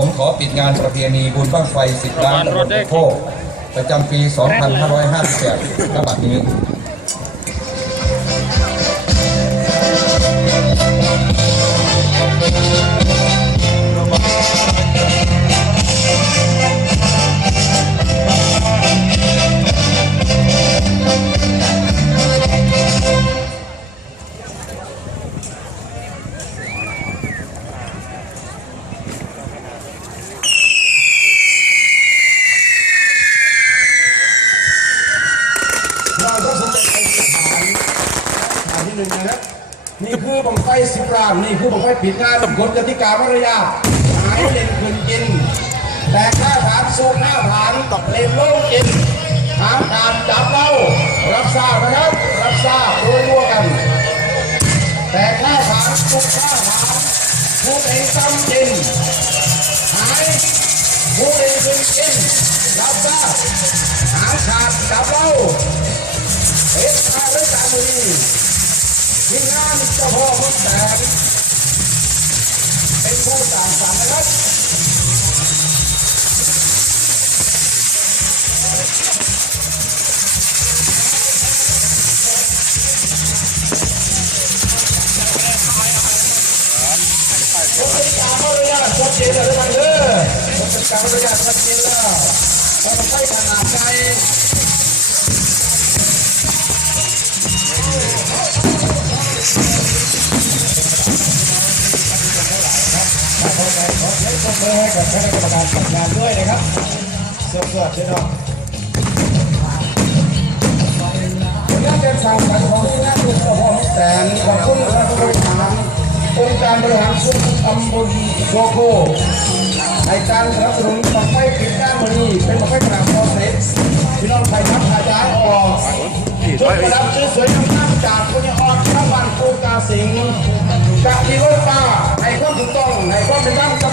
ผมขอปิดงานประเพณีบุญบ้างไฟ 10 ล้านตำบลโคกประจำปี 2558ณบัดนี้ หนึ่งนะครับ นี่คือบังไฟสิบรามนี่คือบังไฟปิดงานกฎกติกามารยาหายเล่นคืนกิน แต่ข้าฐานสูบหน้าฐานเล่นโล่งกินหามการจับเรารับทราบนะครับ รับทราบโดยร่วมกัน แต่ข้าฐานสูบหน้าฐานผู้เองซ้ำกิน เจ้าพ่อมดแสนเป็นผู้ต่างสรรนะครับรถเป็นการมารยาทชัดเจนแล้วทุกท่านเด้อรถเป็นการมารยาทชัดเจนแล้วเราต้องใช้ขนาดใจ ขอใช้คนมือให้กับคณะกรรมการจัดงานด้วยนะครับสวัสดีพี่น้องผลงานการสร้างสรรค์ของที่งานลูกสะพอมแสนขอบคุณคณะบริหารองค์การบริหารส่วนตำบลโกโก้ในการสนับสนุนบังไฟปิดด้านมณีเป็นบังไฟขนาดพอเซ็ตพี่น้องไทยทัพขยายออกชุดประดับชื่อสวยงามจากคนออดข้าวบ้านโกกาสิงห์กับที่รถป้าให้ความถูกต้องให้ความเป็นธรรมกับ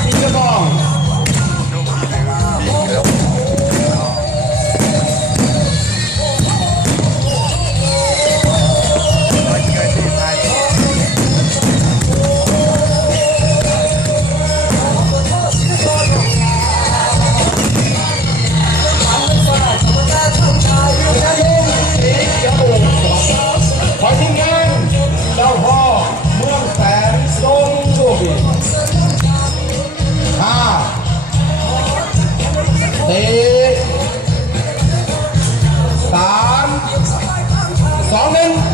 Amen.